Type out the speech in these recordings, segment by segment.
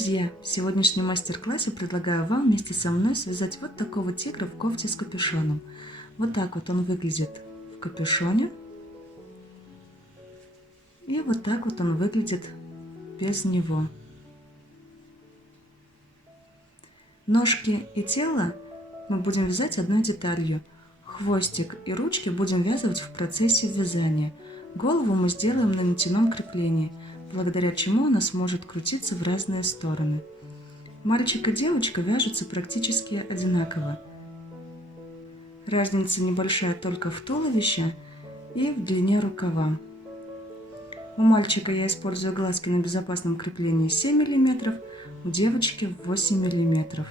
Друзья, в сегодняшнем мастер-классе предлагаю вам вместе со мной связать вот такого тигра в кофте с капюшоном. Вот так вот он выглядит в капюшоне. И вот так вот он выглядит без него. Ножки и тело мы будем вязать одной деталью. Хвостик и ручки будем вязывать в процессе вязания. Голову мы сделаем на нитяном креплении, благодаря чему она сможет крутиться в разные стороны. Мальчик и девочка вяжутся практически одинаково. Разница небольшая только в туловище и в длине рукава. У мальчика я использую глазки на безопасном креплении 7 мм, у девочки 8 мм.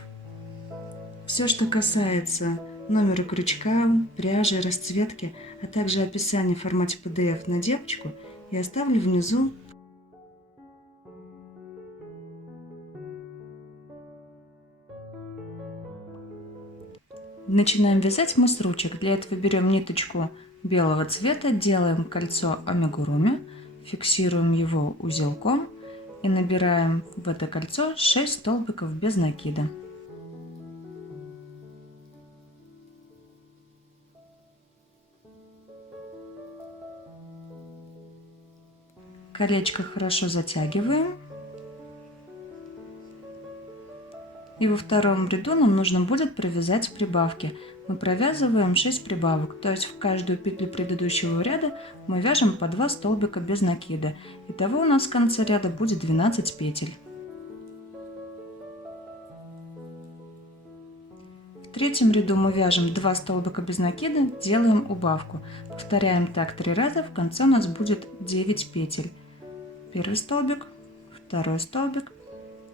Все, что касается номера крючка, пряжи, расцветки, а также описания в формате PDF на девочку, я оставлю внизу. Начинаем вязать мы с ручек. Для этого берем ниточку белого цвета, делаем кольцо амигуруми, фиксируем его узелком и набираем в это кольцо 6 столбиков без накида. Колечко хорошо затягиваем. И во втором ряду нам нужно будет провязать прибавки. Мы провязываем 6 прибавок, то есть в каждую петлю предыдущего ряда мы вяжем по 2 столбика без накида. Итого у нас в конце ряда будет 12 петель. В третьем ряду мы вяжем 2 столбика без накида, делаем убавку. Повторяем так 3 раза, в конце у нас будет 9 петель. Первый столбик, второй столбик,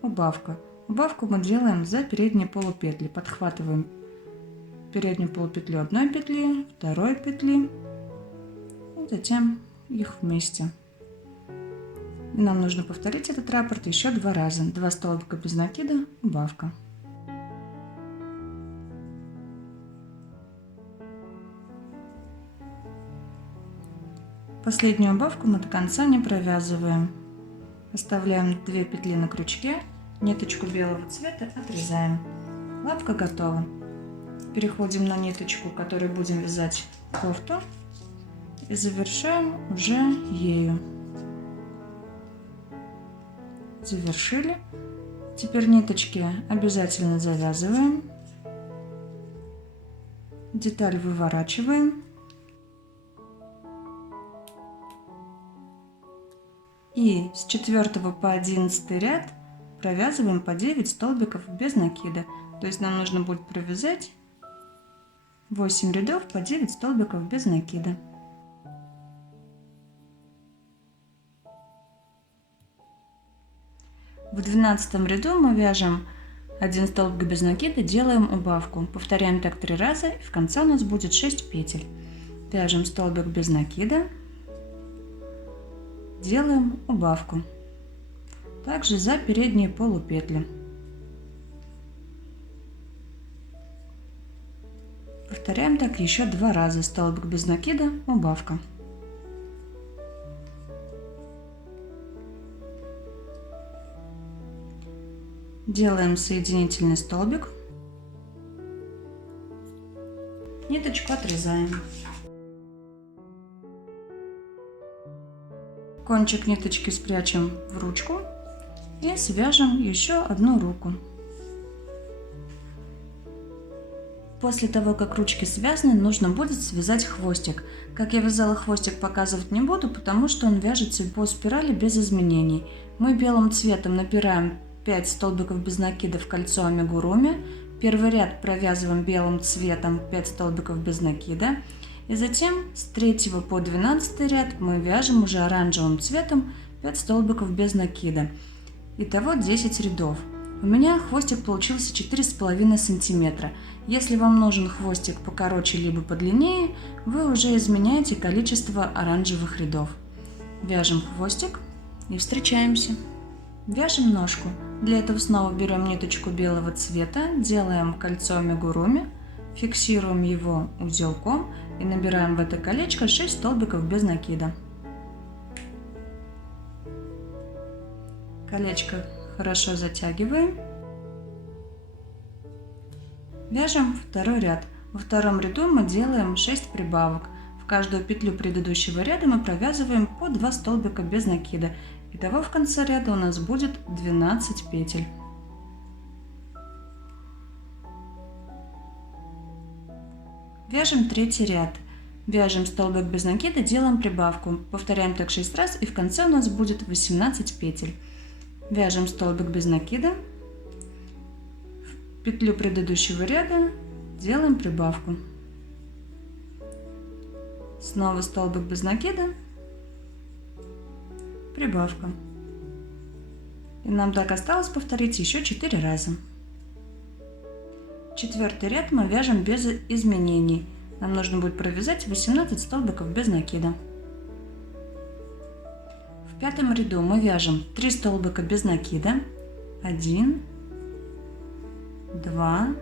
убавка. Убавку мы делаем за передние полупетли. Подхватываем переднюю полупетлю одной петли, второй петли, и затем их вместе. И нам нужно повторить этот раппорт еще 2 раза. 2 столбика без накида, убавка. Последнюю убавку мы до конца не провязываем. Оставляем 2 петли на крючке. Ниточку белого цвета отрезаем. Лапка готова. Переходим на ниточку, которой будем вязать кофту, и завершаем уже ею. Завершили. Теперь ниточки обязательно завязываем. Деталь выворачиваем. И с 4 по 11 ряд провязываем по 9 столбиков без накида. То есть нам нужно будет провязать 8 рядов по 9 столбиков без накида. В 12 ряду мы вяжем 1 столбик без накида, делаем убавку. Повторяем так 3 раза, и в конце у нас будет 6 петель. Вяжем столбик без накида, делаем убавку. Также за передние полупетли. Повторяем так еще 2 раза. Столбик без накида, убавка. Делаем соединительный столбик. Ниточку отрезаем. Кончик ниточки спрячем в ручку и свяжем еще одну руку. После того, как ручки связаны, нужно будет связать хвостик. Как я вязала хвостик, показывать не буду, потому что он вяжется по спирали без изменений. Мы белым цветом набираем 5 столбиков без накида в кольцо амигуруми. Первый ряд провязываем белым цветом 5 столбиков без накида. И затем с 3 по 12 ряд мы вяжем уже оранжевым цветом 5 столбиков без накида. Итого 10 рядов. У меня хвостик получился 4,5 см. Если вам нужен хвостик покороче либо подлиннее, вы уже изменяете количество оранжевых рядов. Вяжем хвостик и встречаемся. Вяжем ножку. Для этого снова берем ниточку белого цвета, делаем кольцо амигуруми, фиксируем его узелком и набираем в это колечко 6 столбиков без накида. Колечко Хорошо затягиваем. Вяжем второй ряд. Во втором ряду мы делаем 6 прибавок. В каждую петлю предыдущего ряда мы провязываем по 2 столбика без накида. Итого в конце ряда у нас будет 12 петель. Вяжем третий ряд. Вяжем столбик без накида, делаем прибавку. Повторяем так 6 раз, и в конце у нас будет 18 петель. Вяжем столбик без накида. В петлю предыдущего ряда делаем прибавку. Снова столбик без накида, прибавка. И нам так осталось повторить еще 4 раза. Четвертый ряд мы вяжем без изменений. Нам нужно будет провязать 18 столбиков без накида. В пятом ряду мы вяжем 3 столбика без накида. 1, 2,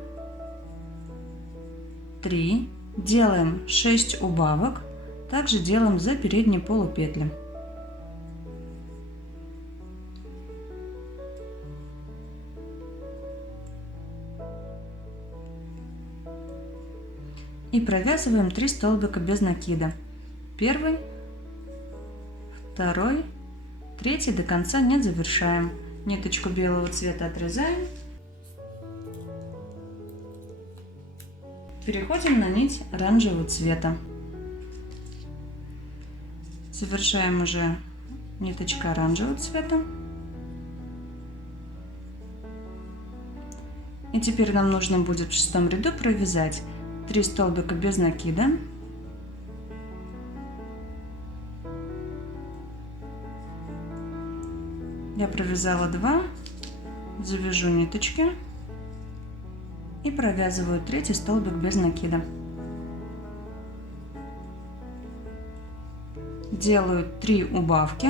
3. Делаем 6 убавок. Также делаем за передние полупетли. И провязываем 3 столбика без накида. Первый, второй, третий до конца не завершаем. Ниточку белого цвета отрезаем. Переходим на нить оранжевого цвета. Завершаем уже ниточка оранжевого цвета. И теперь нам нужно будет в шестом ряду провязать 3 столбика без накида. Я провязала 2, завяжу ниточки и провязываю 3 столбик без накида. Делаю 3 убавки.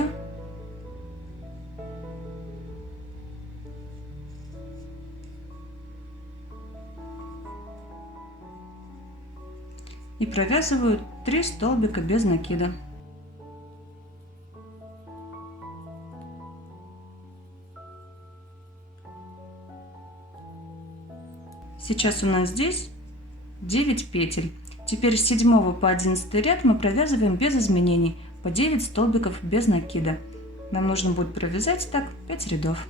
И провязываю 3 столбика без накида. Сейчас у нас здесь 9 петель. Теперь с 7 по 11 ряд мы провязываем без изменений по 9 столбиков без накида. Нам нужно будет провязать так 5 рядов.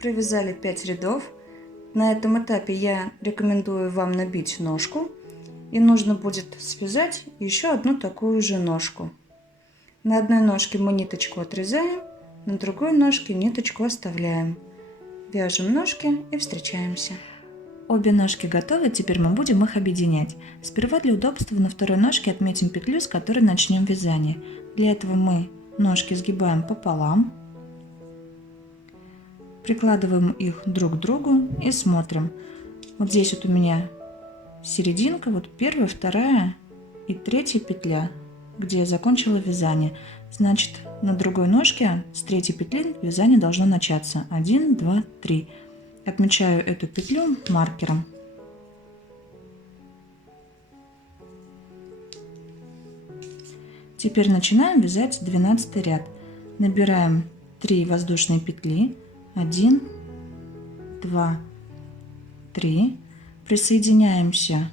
Провязали 5 рядов. На этом этапе я рекомендую вам набить ножку. И нужно будет связать еще одну такую же ножку. На одной ножке мы ниточку отрезаем, на другой ножке ниточку оставляем. Вяжем ножки и встречаемся. Обе ножки готовы, теперь мы будем их объединять. Сперва для удобства на второй ножке отметим петлю, с которой начнем вязание. Для этого мы ножки сгибаем пополам, прикладываем их друг к другу и смотрим. Вот здесь вот у меня серединка, вот первая, вторая и третья петля, где я закончила вязание. Значит, на другой ножке с третьей петли вязание должно начаться. 1, 2, 3. Отмечаю эту петлю маркером. Теперь начинаем вязать 12 ряд. Набираем 3 воздушные петли. 1, 2, 3. Присоединяемся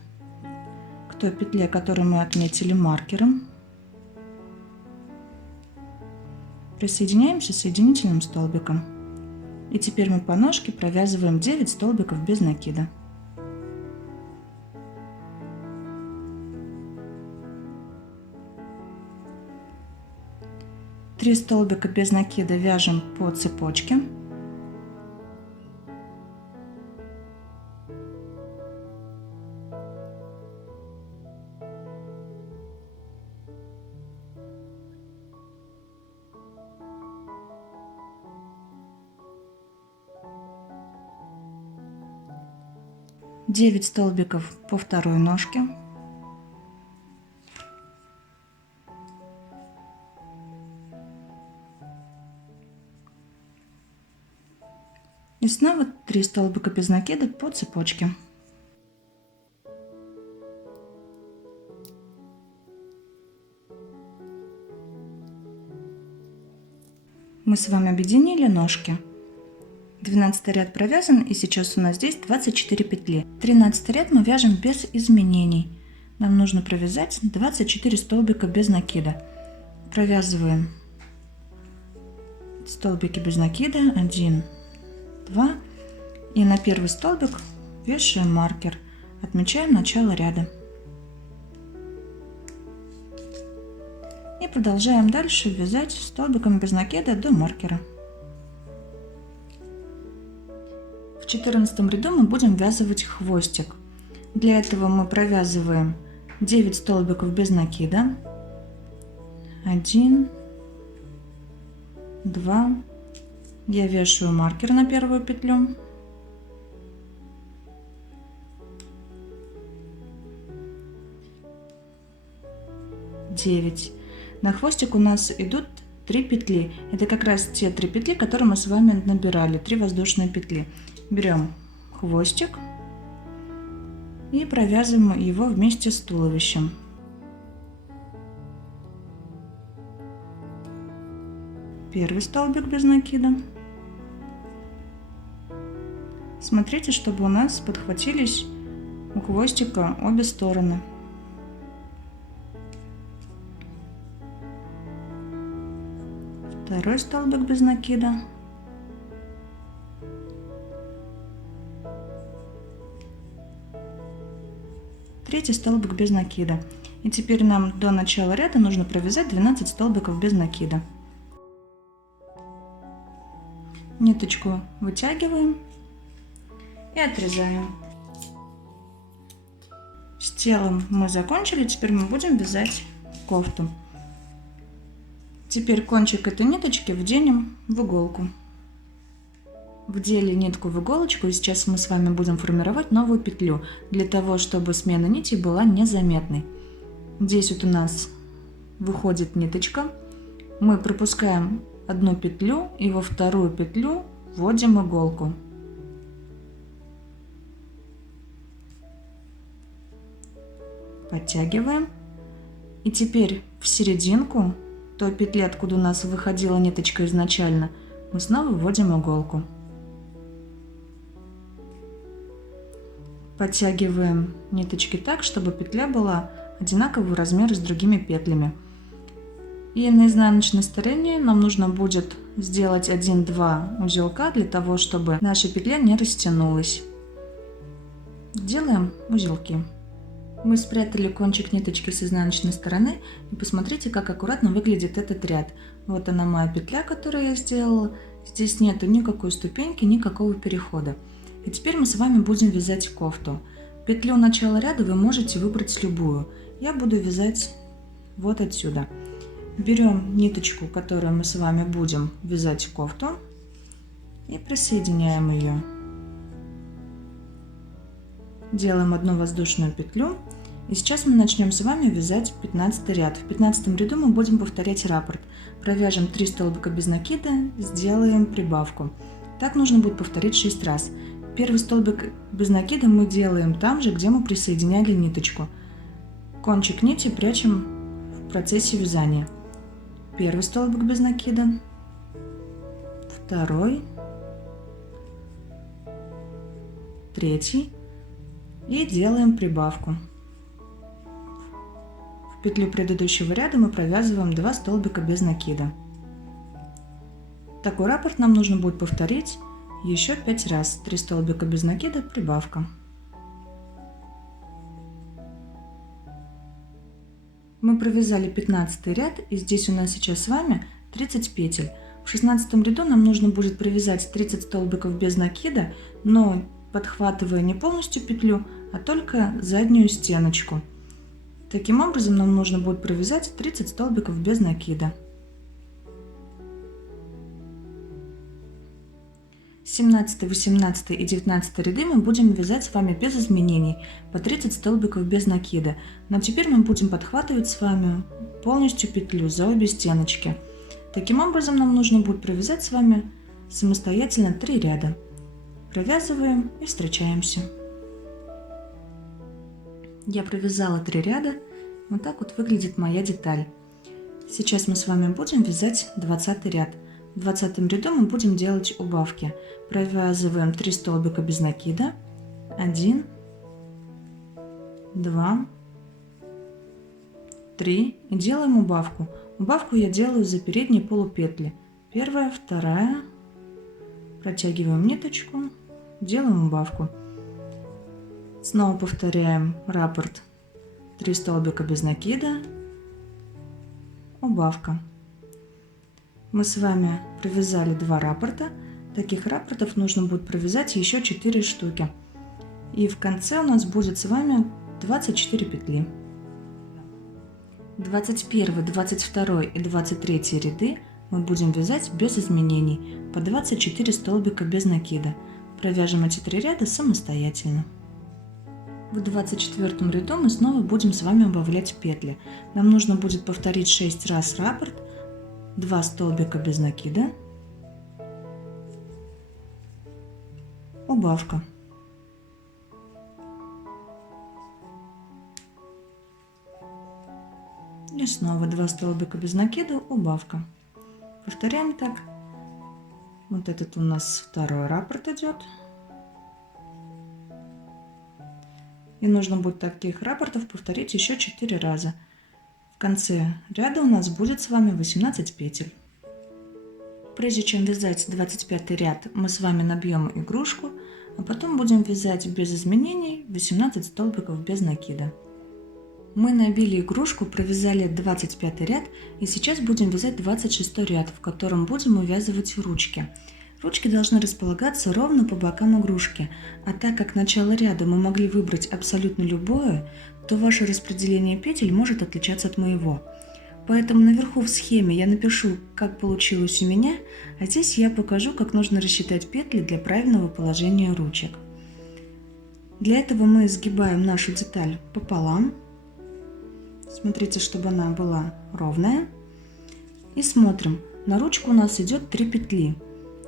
к той петле, которую мы отметили маркером. Присоединяемся соединительным столбиком. И теперь мы по ножке провязываем 9 столбиков без накида. Три столбика без накида вяжем по цепочке. Девять столбиков по второй ножке. И снова 3 столбика без накида по цепочке. Мы с вами объединили ножки. 12 ряд провязан, и сейчас у нас здесь 24 петли. 13 ряд мы вяжем без изменений. Нам нужно провязать 24 столбика без накида. Провязываем столбики без накида, 1, 2, и на первый столбик вешаем маркер, отмечаем начало ряда. И продолжаем дальше вязать столбиком без накида до маркера. В 14 ряду мы будем ввязывать хвостик. Для этого мы провязываем 9 столбиков без накида, 1, 2, я вешаю маркер на первую петлю, 9. На хвостик у нас идут 3 петли. Это как раз те 3 петли, которые мы с вами набирали, 3 воздушные петли. Берем хвостик и провязываем его вместе с туловищем. Первый столбик без накида. Смотрите, чтобы у нас подхватились у хвостика обе стороны. Второй столбик без накида. Третий столбик без накида. И теперь нам до начала ряда нужно провязать 12 столбиков без накида. Ниточку вытягиваем и отрезаем. С телом мы закончили, теперь мы будем вязать кофту. Теперь кончик этой ниточки вденем в иголку. Вдели нитку в иголочку, и сейчас мы с вами будем формировать новую петлю, для того, чтобы смена нитей была незаметной. Здесь вот у нас выходит ниточка, мы пропускаем одну петлю и во вторую петлю вводим иголку. Подтягиваем. И теперь в серединку той петли, откуда у нас выходила ниточка изначально, мы снова вводим иголку. Подтягиваем ниточки так, чтобы петля была одинакового размера с другими петлями. И на изнаночной стороне нам нужно будет сделать 1-2 узелка для того, чтобы наша петля не растянулась. Делаем узелки. Мы спрятали кончик ниточки с изнаночной стороны, и посмотрите, как аккуратно выглядит этот ряд. Вот она моя петля, которую я сделала. Здесь нету никакой ступеньки, никакого перехода. И теперь мы с вами будем вязать кофту. Петлю начала ряда вы можете выбрать любую. Я буду вязать вот отсюда. Берем ниточку, которую мы с вами будем вязать кофту, и присоединяем ее. Делаем одну воздушную петлю, и сейчас мы начнем с вами вязать 15 ряд. В 15 ряду мы будем повторять раппорт. Провяжем 3 столбика без накида, сделаем прибавку. Так нужно будет повторить 6 раз. Первый столбик без накида мы делаем там же, где мы присоединяли ниточку. Кончик нити прячем в процессе вязания. Первый столбик без накида, второй, третий, и делаем прибавку. В петлю предыдущего ряда мы провязываем 2 столбика без накида. Такой раппорт нам нужно будет повторить еще 5 раз. 3 столбика без накида, прибавка. Мы провязали 15 ряд, и здесь у нас сейчас с вами 30 петель. В 16 ряду нам нужно будет провязать 30 столбиков без накида, но подхватывая не полностью петлю, а только заднюю стеночку. Таким образом нам нужно будет провязать 30 столбиков без накида. 17, 18 и 19 ряды мы будем вязать с вами без изменений, по 30 столбиков без накида. Но теперь мы будем подхватывать с вами полностью петлю за обе стеночки. Таким образом нам нужно будет провязать с вами самостоятельно 3 ряда. Провязываем и встречаемся. Я провязала 3 ряда. Вот так вот выглядит моя деталь. Сейчас мы с вами будем вязать 20 ряд. В 20 ряду мы будем делать убавки. Провязываем 3 столбика без накида. 1, 2, 3 и делаем убавку. Убавку я делаю за передние полупетли. Первая, вторая. Протягиваем ниточку, делаем убавку. Снова повторяем раппорт. 3 столбика без накида. Убавка. Мы с вами провязали 2 раппорта. Таких раппортов нужно будет провязать еще 4 штуки. И в конце у нас будет с вами 24 петли. 21, 22 и 23 ряды мы будем вязать без изменений, по 24 столбика без накида. Провяжем эти 3 ряда самостоятельно. В 24 ряду мы снова будем с вами убавлять петли. Нам нужно будет повторить 6 раз раппорт, 2 столбика без накида, убавка. И снова 2 столбика без накида, убавка. Повторяем так. Вот этот у нас второй раппорт идет. И нужно будет таких раппортов повторить еще 4 раза. В конце ряда у нас будет с вами 18 петель. Прежде чем вязать 25 ряд, мы с вами набьем игрушку, а потом будем вязать без изменений 18 столбиков без накида. Мы набили игрушку, провязали 25 ряд и сейчас будем вязать 26 ряд, в котором будем увязывать ручки. Ручки должны располагаться ровно по бокам игрушки, а так как начало ряда мы могли выбрать абсолютно любое, то ваше распределение петель может отличаться от моего. Поэтому наверху в схеме я напишу, как получилось у меня, а здесь я покажу, как нужно рассчитать петли для правильного положения ручек. Для этого мы сгибаем нашу деталь пополам. Смотрите, чтобы она была ровная. И смотрим, на ручку у нас идет 3 петли.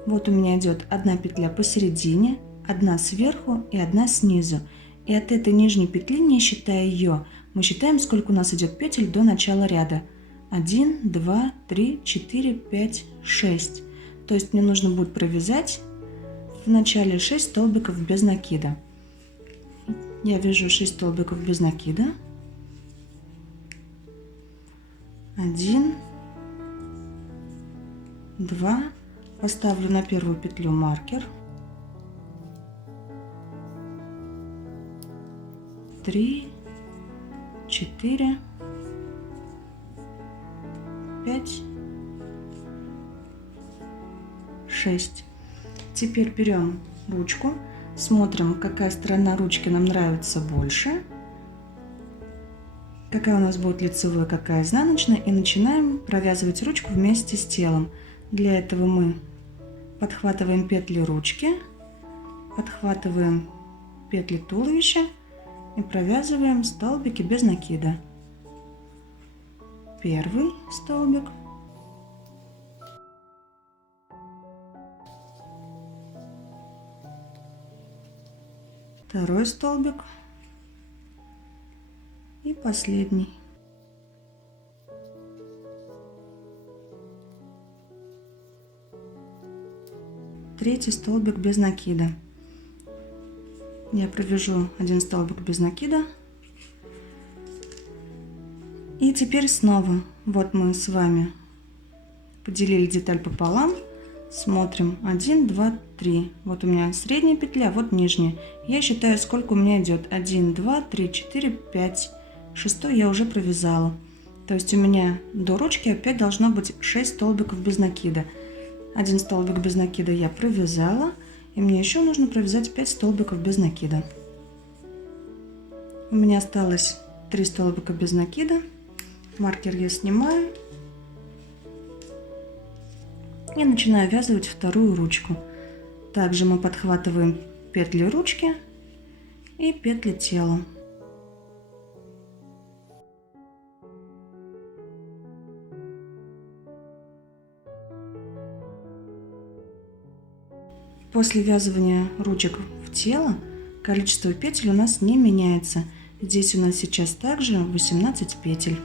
Вот у меня идет 1 петля посередине, 1 сверху и 1 снизу. И от этой нижней петли, не считая ее, мы считаем, сколько у нас идет петель до начала ряда. 1, 2, 3, 4, 5, 6. То есть мне нужно будет провязать в начале 6 столбиков без накида. Я вяжу 6 столбиков без накида. 1, 2, поставлю на первую петлю маркер, 3, 4, 5, 6. Теперь берем ручку, смотрим, какая сторона ручки нам нравится больше, какая у нас будет лицевая, какая изнаночная, и начинаем провязывать ручку вместе с телом. Для этого мы подхватываем петли ручки, подхватываем петли туловища и провязываем столбики без накида. Первый столбик, второй столбик и последний. Третий столбик без накида. Я провяжу 1 столбик без накида. И теперь снова, вот мы с вами поделили деталь пополам, смотрим 1, 2, 3. Вот у меня средняя петля, вот нижняя. Я считаю, сколько у меня идет. 1, 2, 3, 4, 5. Шестой я уже провязала. То есть у меня до ручки опять должно быть 6 столбиков без накида. 1 столбик без накида я провязала, и мне еще нужно провязать 5 столбиков без накида. У меня осталось 3 столбика без накида. Маркер я снимаю и начинаю вязывать вторую ручку. Также мы подхватываем петли ручки и петли тела. После вязывания ручек в тело количество петель у нас не меняется. Здесь у нас сейчас также 18 петель.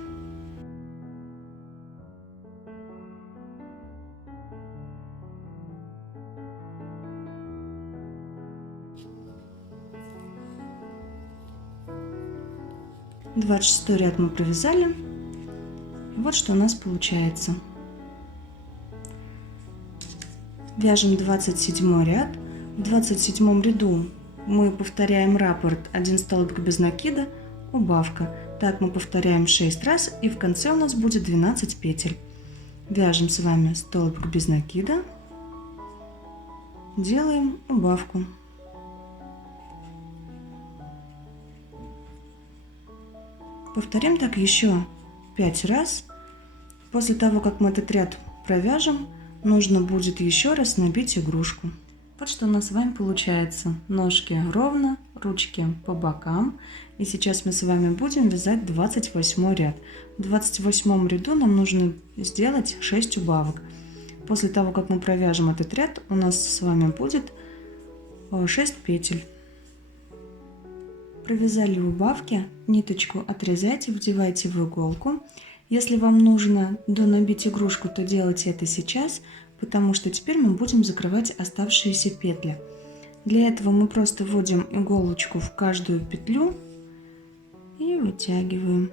26 ряд мы провязали. И вот что у нас получается. Вяжем 27 ряд. В 27 ряду мы повторяем раппорт 1 столбик без накида, убавка. Так мы повторяем 6 раз, и в конце у нас будет 12 петель. Вяжем с вами столбик без накида, делаем убавку. Повторим так еще 5 раз. После того, как мы этот ряд провяжем, нужно будет еще раз набить игрушку. Вот что у нас с вами получается. Ножки ровно, ручки по бокам. И сейчас мы с вами будем вязать 28 ряд. В 28 ряду нам нужно сделать 6 убавок. После того, как мы провяжем этот ряд, у нас с вами будет 6 петель. Провязали убавки, ниточку отрезайте, вдевайте в иголку. Если вам нужно донабить игрушку, то делайте это сейчас, потому что теперь мы будем закрывать оставшиеся петли. Для этого мы просто вводим иголочку в каждую петлю и вытягиваем.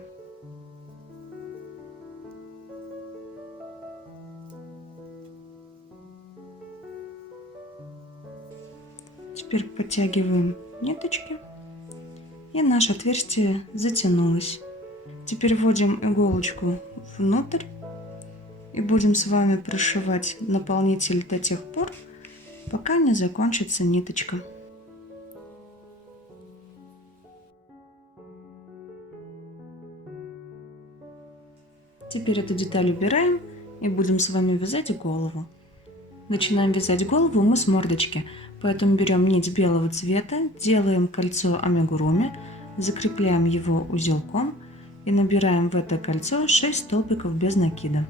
Теперь подтягиваем ниточки, и наше отверстие затянулось. Теперь вводим иголочку внутрь и будем с вами прошивать наполнитель до тех пор, пока не закончится ниточка. Теперь эту деталь убираем и будем с вами вязать голову. Начинаем вязать голову мы с мордочки, поэтому берем нить белого цвета, делаем кольцо амигуруми, закрепляем его узелком и набираем в это кольцо 6 столбиков без накида.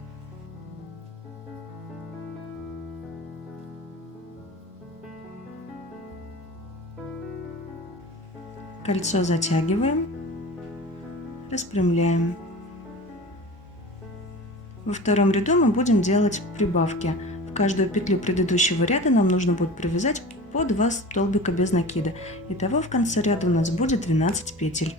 Кольцо затягиваем, распрямляем. Во втором ряду мы будем делать прибавки. В каждую петлю предыдущего ряда нам нужно будет провязать по 2 столбика без накида. Итого в конце ряда у нас будет 12 петель.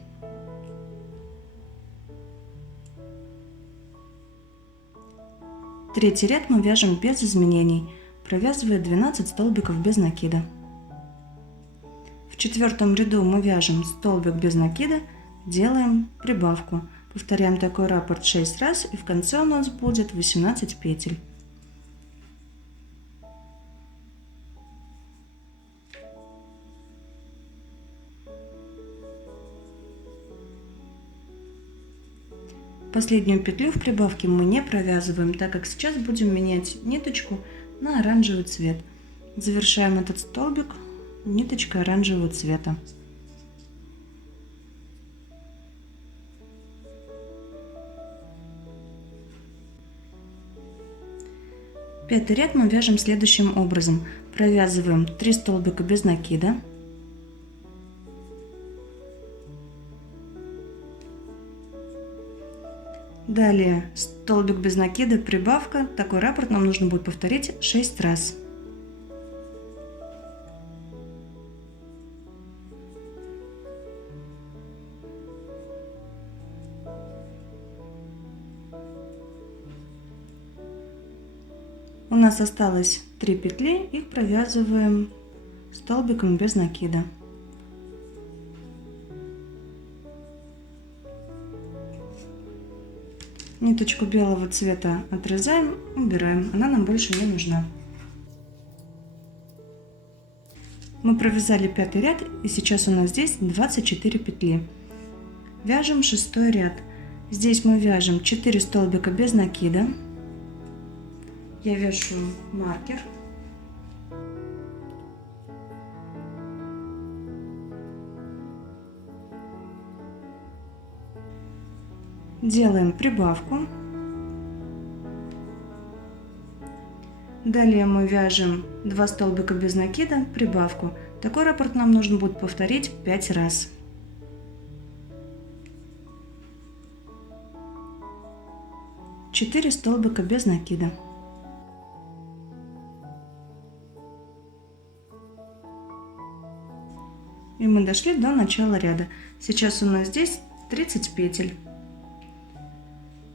Третий ряд мы вяжем без изменений, провязывая 12 столбиков без накида. В четвертом ряду мы вяжем столбик без накида, делаем прибавку. Повторяем такой раппорт 6 раз, и в конце у нас будет 18 петель. Последнюю петлю в прибавке мы не провязываем, так как сейчас будем менять ниточку на оранжевый цвет. Завершаем этот столбик ниточкой оранжевого цвета. Пятый ряд мы вяжем следующим образом. Провязываем 3 столбика без накида. Далее столбик без накида, прибавка. Такой раппорт нам нужно будет повторить 6 раз. У нас осталось 3 петли, их провязываем столбиком без накида. Ниточку белого цвета отрезаем, убираем, она нам больше не нужна. Мы провязали 5-й ряд, и сейчас у нас здесь 24 петли. Вяжем 6-й ряд. Здесь мы вяжем 4 столбика без накида. Я вяжу маркер. Делаем прибавку. Далее мы вяжем 2 столбика без накида, прибавку. Такой раппорт нам нужно будет повторить 5 раз. Четыре столбика без накида. И мы дошли до начала ряда. Сейчас у нас здесь 30 петель.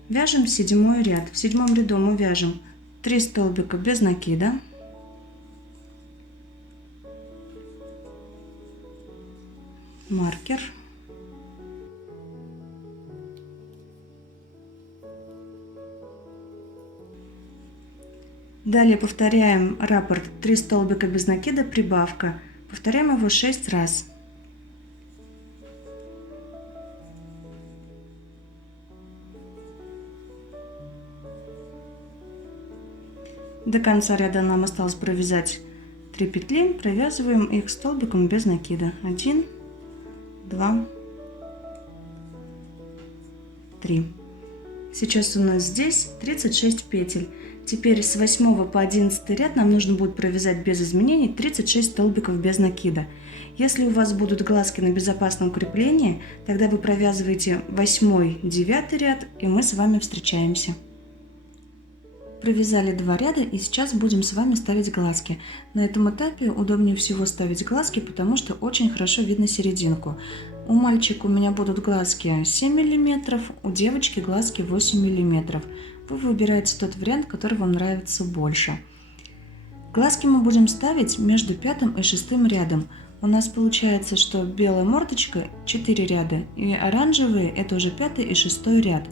Вяжем 7 ряд. В 7 ряду мы вяжем 3 столбика без накида, маркер, далее повторяем раппорт 3 столбика без накида, прибавка, повторяем его 6 раз. До конца ряда нам осталось провязать 3 петли, провязываем их столбиком без накида. 1, 2, 3. Сейчас у нас здесь 36 петель. Теперь с 8 по 11 ряд нам нужно будет провязать без изменений 36 столбиков без накида. Если у вас будут глазки на безопасном креплении, тогда вы провязываете 8-9 ряд, и мы с вами встречаемся. Провязали 2 ряда, и сейчас будем с вами ставить глазки. На этом этапе удобнее всего ставить глазки, потому что очень хорошо видно серединку. У мальчика у меня будут глазки 7 мм, у девочки глазки 8 мм. Вы выбираете тот вариант, который вам нравится больше. Глазки мы будем ставить между 5 и 6 рядом. У нас получается, что белая мордочка 4 ряда, и оранжевые это уже 5 и 6 ряд.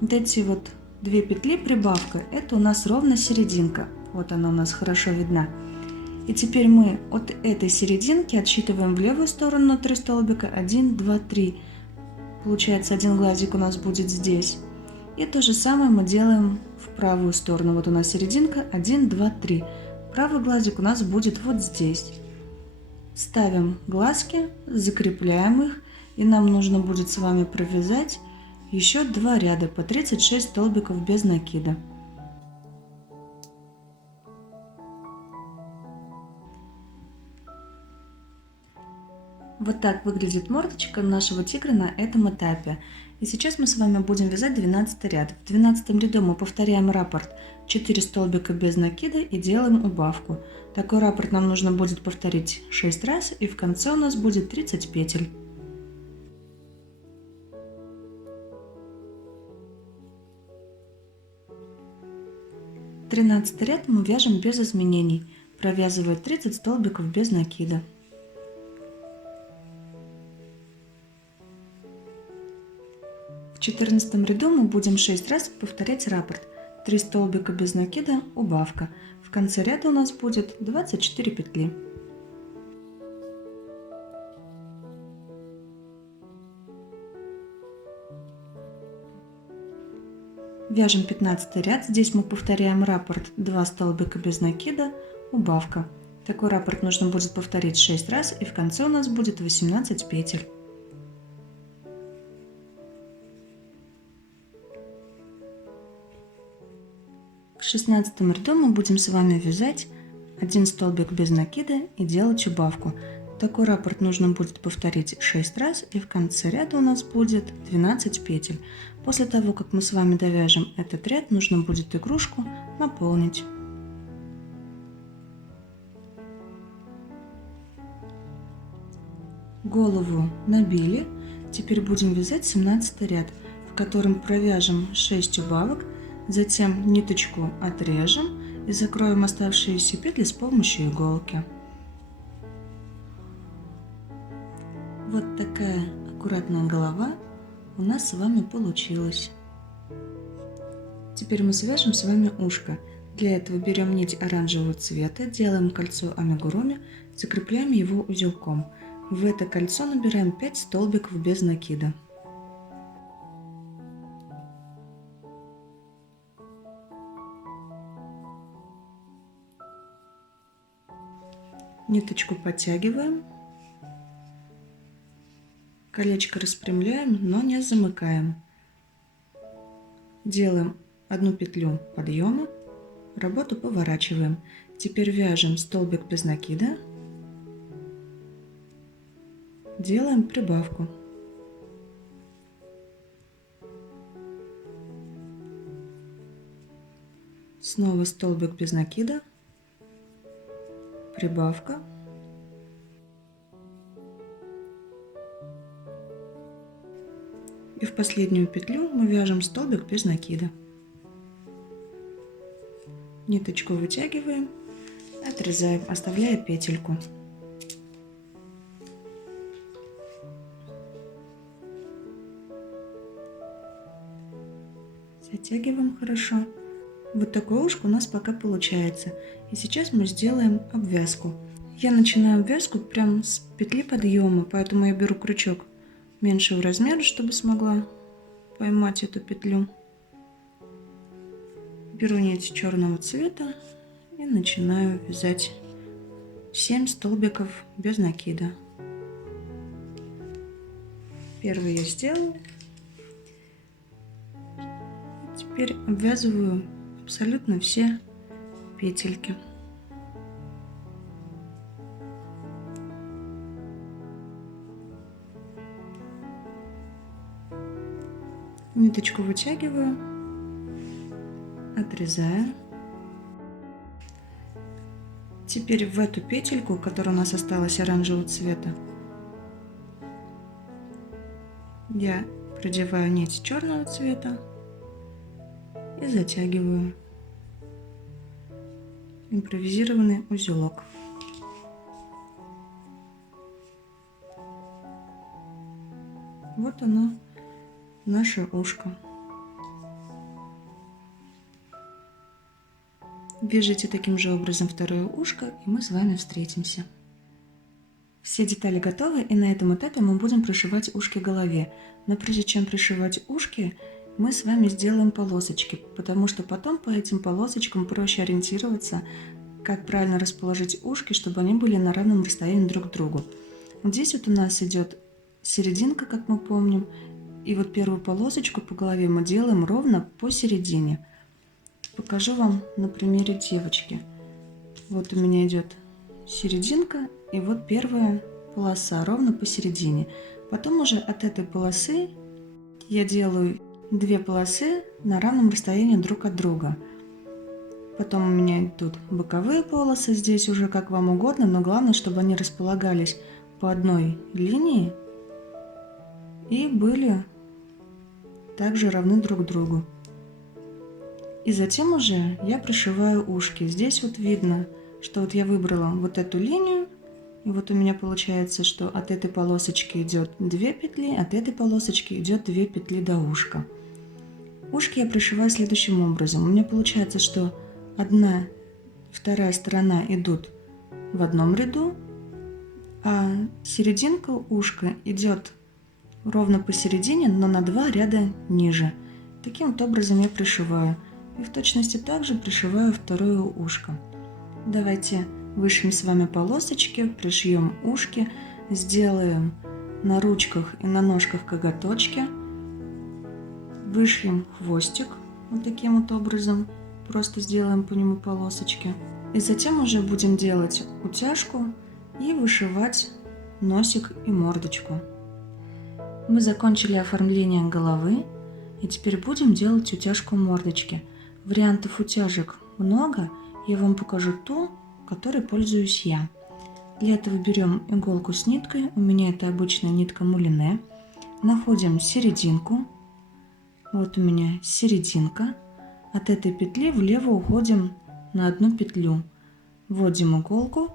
Вот эти вот 2 петли прибавка, это у нас ровно серединка. Вот она у нас хорошо видна. И теперь мы от этой серединки отсчитываем в левую сторону 3 столбика. 1, 2, 3. Получается, один глазик у нас будет здесь. И то же самое мы делаем в правую сторону. Вот у нас серединка. 1, 2, 3. Правый глазик у нас будет вот здесь. Ставим глазки, закрепляем их. И нам нужно будет с вами провязать еще 2 ряда по 36 столбиков без накида. Вот так выглядит мордочка нашего тигра на этом этапе. И сейчас мы с вами будем вязать 12 ряд. В 12 ряду мы повторяем раппорт 4 столбика без накида и делаем убавку. Такой раппорт нам нужно будет повторить 6 раз, и в конце у нас будет 30 петель. Тринадцатый ряд мы вяжем без изменений, провязывая 30 столбиков без накида. В 14 ряду мы будем 6 раз повторять раппорт 3 столбика без накида, убавка. В конце ряда у нас будет 24 петли. Вяжем 15 ряд, здесь мы повторяем раппорт 2 столбика без накида, убавка. Такой раппорт нужно будет повторить 6 раз, и в конце у нас будет 18 петель. В 16 ряду мы будем с вами вязать 1 столбик без накида и делать убавку. Такой раппорт нужно будет повторить 6 раз, и в конце ряда у нас будет 12 петель. После того, как мы с вами довяжем этот ряд, нужно будет игрушку наполнить. Голову набили. Теперь будем вязать 17 ряд, в котором провяжем 6 убавок, затем ниточку отрежем и закроем оставшиеся петли с помощью иголки. Вот такая аккуратная голова у нас с вами получилась. Теперь мы свяжем с вами ушко. Для этого берем нить оранжевого цвета, делаем кольцо амигуруми, закрепляем его узелком. В это кольцо набираем 5 столбиков без накида. Ниточку подтягиваем, колечко распрямляем, но не замыкаем. Делаем одну петлю подъема, работу поворачиваем. Теперь вяжем столбик без накида, делаем прибавку. Снова столбик без накида, прибавка. и в последнюю петлю мы вяжем столбик без накида. Ниточку вытягиваем, отрезаем, оставляя петельку. Затягиваем хорошо. Вот такое ушко у нас пока получается. И сейчас мы сделаем обвязку. Я начинаю обвязку прям с петли подъема, поэтому я беру крючок меньшего размера, чтобы смогла поймать эту петлю. Беру нить черного цвета и начинаю вязать 7 столбиков без накида. Первый я сделала. Теперь обвязываю абсолютно все петельки. Ниточку вытягиваю, отрезаю. Теперь в эту петельку, которая у нас осталась оранжевого цвета, я продеваю нить черного цвета и затягиваю импровизированный узелок. Вот оно, наше ушко. Вяжите таким же образом второе ушко, и мы с вами встретимся. Все детали готовы, и на этом этапе мы будем пришивать ушки голове. Но прежде чем пришивать ушки, мы с вами сделаем полосочки, потому что потом по этим полосочкам проще ориентироваться, как правильно расположить ушки, чтобы они были на равном расстоянии друг к другу. Вот здесь вот у нас идет серединка, как мы помним, и вот первую полосочку по голове мы делаем ровно посередине. Покажу вам на примере девочки. Вот у меня идет серединка, и вот первая полоса ровно посередине. Потом уже от этой полосы я делаю 2 полосы на равном расстоянии друг от друга. Потом у меня идут боковые полосы, здесь уже как вам угодно, но главное, чтобы они располагались по одной линии и были также равны друг другу. И затем уже я пришиваю ушки. Здесь вот видно, что вот я выбрала вот эту линию, и вот у меня получается, что от этой полосочки идет 2 петли, от этой полосочки идет 2 петли до ушка. Ушки я пришиваю следующим образом. У меня получается, что одна, вторая сторона идут в одном ряду, а серединка ушка идет ровно посередине, но на 2 ряда ниже. Таким вот образом я пришиваю. И в точности также пришиваю второе ушко. Давайте вышьем с вами полосочки, пришьем ушки, сделаем на ручках и на ножках коготочки, вышьем хвостик вот таким вот образом, просто сделаем по нему полосочки. И затем уже будем делать утяжку и вышивать носик и мордочку. Мы закончили оформление головы, и теперь будем делать утяжку мордочки. Вариантов утяжек много, я вам покажу ту, которой пользуюсь я. Для этого берем иголку с ниткой, у меня это обычная нитка мулине, находим серединку, вот у меня серединка, от этой петли влево уходим на одну петлю, вводим иголку,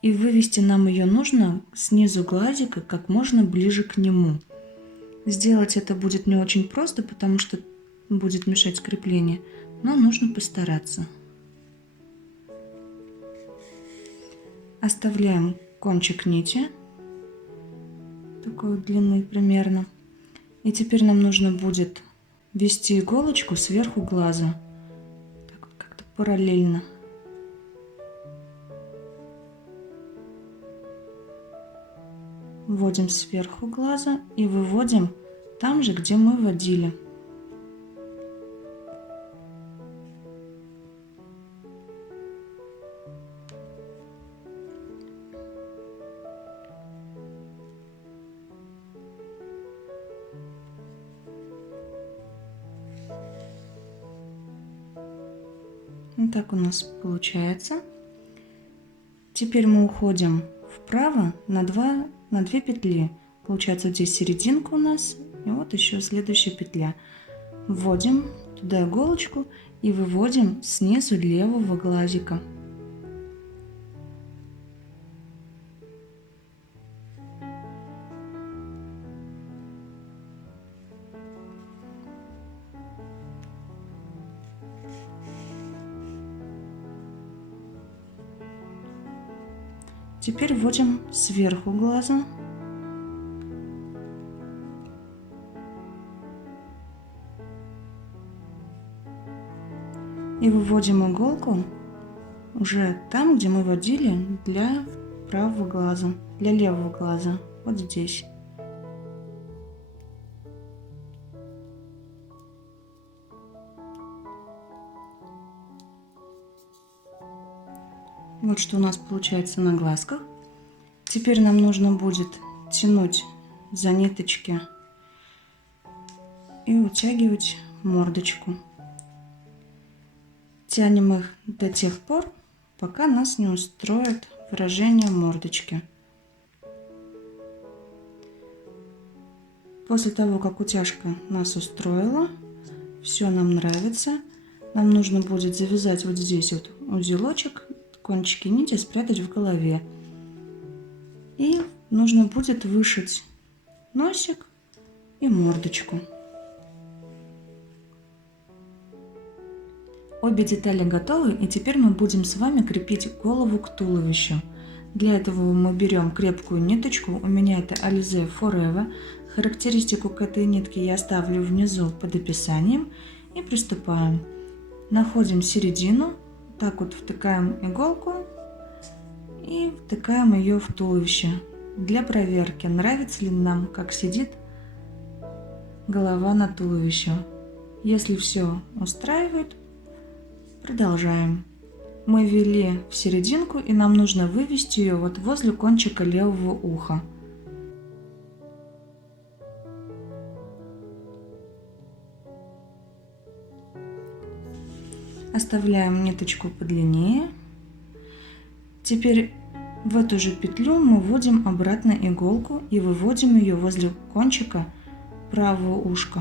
и вывести нам ее нужно снизу глазика как можно ближе к нему. Сделать это будет не очень просто, потому что будет мешать крепление, но нужно постараться. Оставляем кончик нити, такой вот длины примерно. И теперь нам нужно будет ввести иголочку сверху глаза, так вот как-то параллельно. Вводим сверху глаза и выводим там же, где мы вводили. Вот так у нас получается. Теперь мы уходим вправо на 2 петли. Получается, вот здесь серединка у нас, И вот еще следующая петля. Вводим туда иголочку и выводим снизу левого глазика. Теперь вводим сверху глаза. И выводим иголку уже там, где мы вводили для правого глаза, для левого глаза, вот здесь. Вот что у нас получается на глазках. Теперь нам нужно будет тянуть за ниточки и утягивать мордочку. Тянем их до тех пор, пока нас не устроит выражение мордочки. После того, как утяжка нас устроила, все нам нравится, нам нужно будет завязать вот здесь вот узелочек, кончики нити спрятать в голове. И нужно будет вышить носик и мордочку. Обе детали готовы, и теперь мы будем с вами крепить голову к туловищу. Для этого мы берем крепкую ниточку, у меня это Alize Forever. Характеристику к этой нитке я оставлю внизу под описанием. И приступаем. Находим середину, так вот втыкаем иголку и втыкаем ее в туловище. Для проверки, нравится ли нам, как сидит голова на туловище. Если все устраивает, продолжаем. Мы ввели в серединку, и нам нужно вывести ее вот возле кончика левого уха. Оставляем ниточку подлиннее. Теперь в эту же петлю мы вводим обратно иголку и выводим ее возле кончика правого ушка.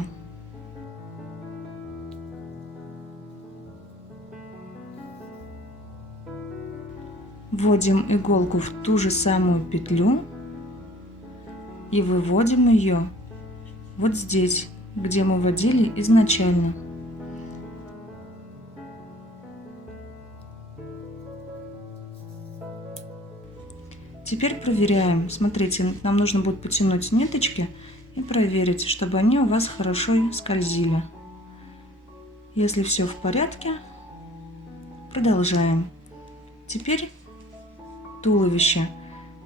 Вводим иголку в ту же самую петлю и выводим ее вот здесь, где мы вводили изначально. Теперь проверяем. Смотрите, нам нужно будет потянуть ниточки и проверить, чтобы они у вас хорошо скользили. Если все в порядке, продолжаем. Теперь туловище.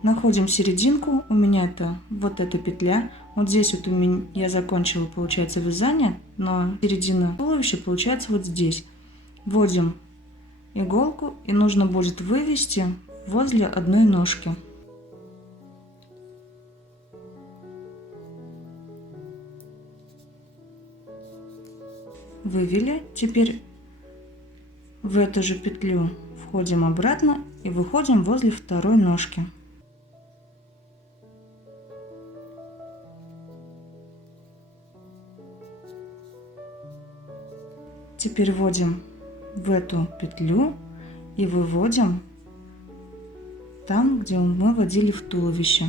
Находим серединку, у меня это вот эта петля. Вот здесь вот у меня я закончила, получается, вязание, но середина туловища получается вот здесь. Вводим иголку, и нужно будет вывести возле одной ножки. Вывели. Теперь в эту же петлю входим обратно и выходим возле второй ножки. Теперь вводим в эту петлю и выводим там, где мы вводили в туловище.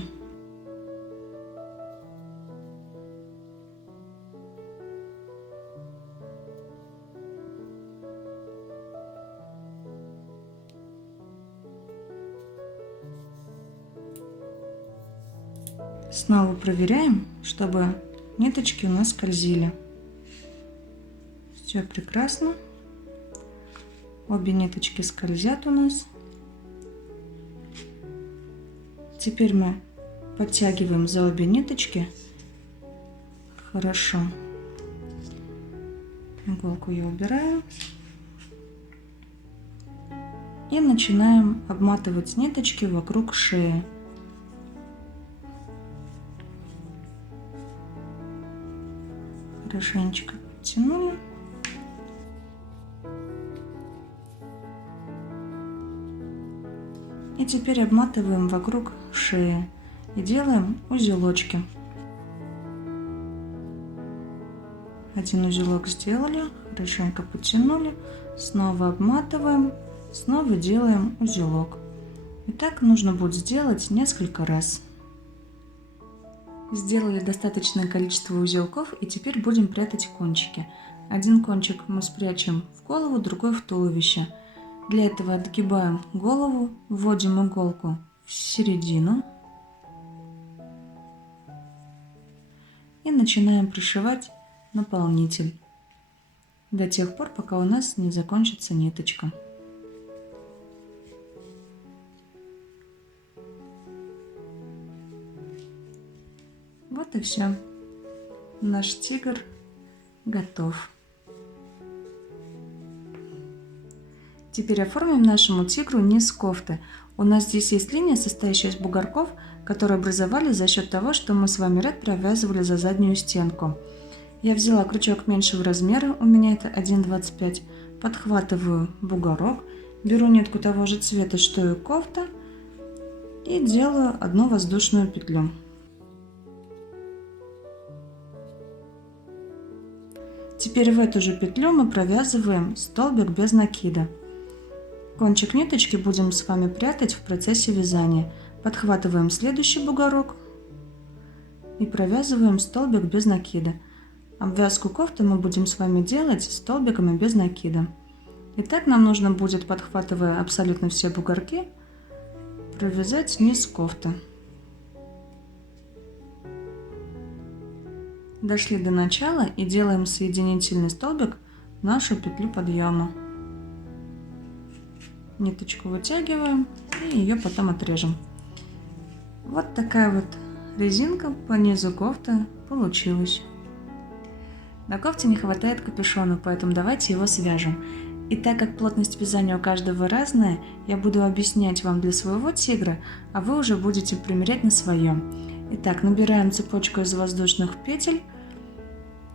Снова проверяем, чтобы ниточки у нас скользили. Все прекрасно. Обе ниточки скользят у нас. Теперь мы подтягиваем за обе ниточки. Хорошо. Иголку я убираю. И начинаем обматывать ниточки вокруг шеи. Хорошенечко подтянули. И теперь обматываем вокруг шеи и делаем узелочки. Один узелок сделали, хорошенько потянули, снова обматываем, снова делаем узелок. И так нужно будет сделать несколько раз. Сделали достаточное количество узелков, и теперь будем прятать кончики. Один кончик мы спрячем в голову, другой в туловище. Для этого отгибаем голову, вводим иголку в середину и начинаем пришивать наполнитель до тех пор, пока у нас не закончится ниточка. Вот и все. Наш тигр готов. Теперь оформим нашему тигру низ кофты. У нас здесь есть линия, состоящая из бугорков, которые образовались за счет того, что мы с вами ряд провязывали за заднюю стенку. Я взяла крючок меньшего размера, у меня это 1,25, подхватываю бугорок, беру нитку того же цвета, что и кофта, и делаю одну воздушную петлю. Теперь в эту же петлю мы провязываем столбик без накида. Кончик ниточки будем с вами прятать в процессе вязания. Подхватываем следующий бугорок и провязываем столбик без накида. Обвязку кофты мы будем с вами делать столбиками без накида. Итак, нам нужно будет, подхватывая абсолютно все бугорки, провязать низ кофты. Дошли до начала и делаем соединительный столбик в нашу петлю подъема. Ниточку вытягиваем и ее потом отрежем. Вот такая вот резинка по низу кофты получилась. На кофте не хватает капюшона, поэтому давайте его свяжем. И так как плотность вязания у каждого разная, я буду объяснять вам для своего тигра, а вы уже будете примерять на своем. Итак, набираем цепочку из воздушных петель.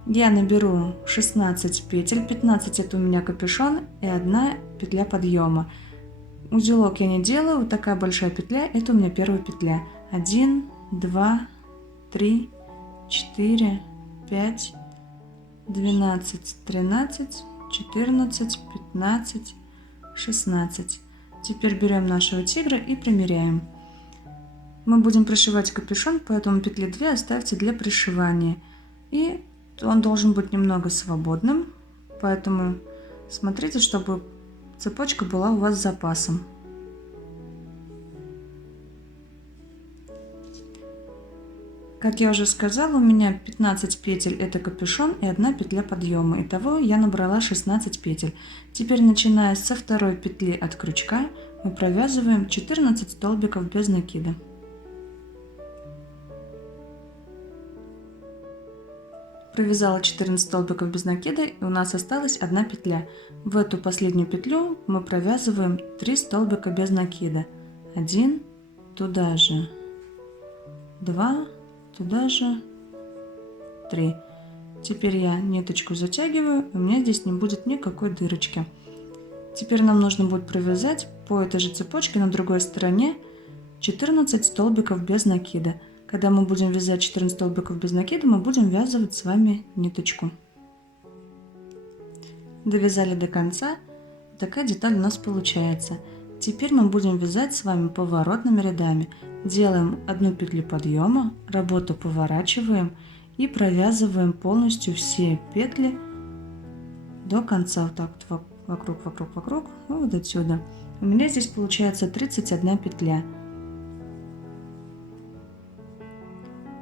Я наберу 16 петель, 15 это у меня капюшон и 1 петля подъема. Узелок я не делаю, вот такая большая петля, это у меня первая петля. 1, 2, 3, 4, 5, 12, 13, 14, 15, 16. Теперь берем нашего тигра и примеряем. Мы будем пришивать капюшон, поэтому петли 2 оставьте для пришивания. И он должен быть немного свободным, поэтому смотрите, чтобы цепочка была у вас с запасом. Как я уже сказала, у меня 15 петель это капюшон и 1 петля подъема. Итого я набрала 16 петель. Теперь, начиная со второй петли от крючка, мы провязываем 14 столбиков без накида. Провязала 14 столбиков без накида, и у нас осталась 1 петля. В эту последнюю петлю мы провязываем 3 столбика без накида. 1, туда же, 2, туда же, 3. Теперь я ниточку затягиваю, и у меня здесь не будет никакой дырочки. Теперь нам нужно будет провязать по этой же цепочке на другой стороне 14 столбиков без накида. Когда мы будем вязать 14 столбиков без накида, мы будем ввязывать с вами ниточку. Довязали до конца. Такая деталь у нас получается. Теперь мы будем вязать с вами поворотными рядами. Делаем 1 петлю подъема, работу поворачиваем и провязываем полностью все петли до конца. Вот так вот вокруг, вокруг, вокруг, вот отсюда. У меня здесь получается 31 петля.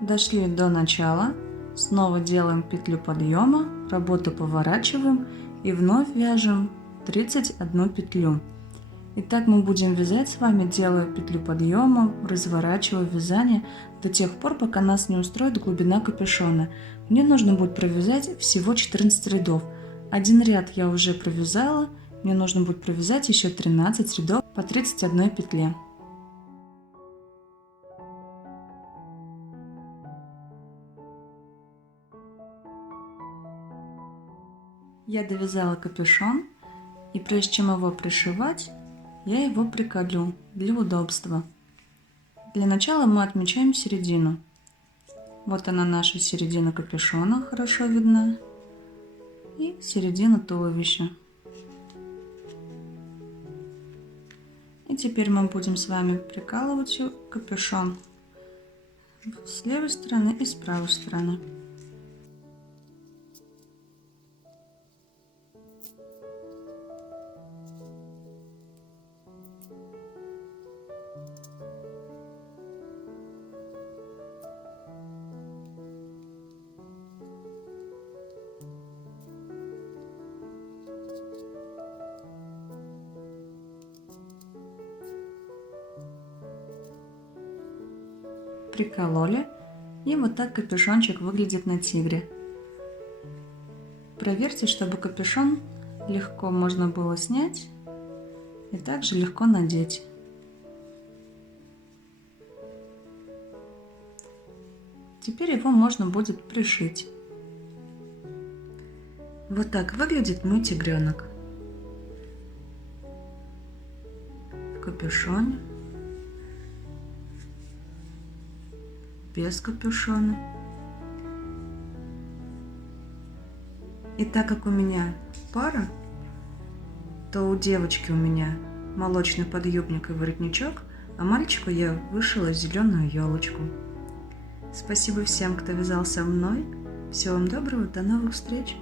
Дошли до начала, снова делаем петлю подъема, работу поворачиваем и вновь вяжем 31 петлю. Итак, мы будем вязать с вами, делая петлю подъема, разворачивая вязание до тех пор, пока нас не устроит глубина капюшона. Мне нужно будет провязать всего 14 рядов. Один ряд я уже провязала, мне нужно будет провязать еще 13 рядов по 31 петле. Я довязала капюшон, и прежде чем его пришивать, я его приколю для удобства. Для начала мы отмечаем середину. Вот она, наша середина капюшона, хорошо видна. и середину туловища. И теперь мы будем с вами прикалывать капюшон с левой стороны и с правой стороны. Прикололи, и вот так капюшончик выглядит на тигре. Проверьте, чтобы капюшон легко можно было снять и также легко надеть. Теперь его можно будет пришить. Вот так выглядит мой тигренок в капюшоне, без капюшона. И так как у меня пара, то у девочки у меня молочный подъюбник и воротничок, а мальчику я вышила зеленую елочку. Спасибо всем, кто вязал со мной. Всего вам доброго, до новых встреч!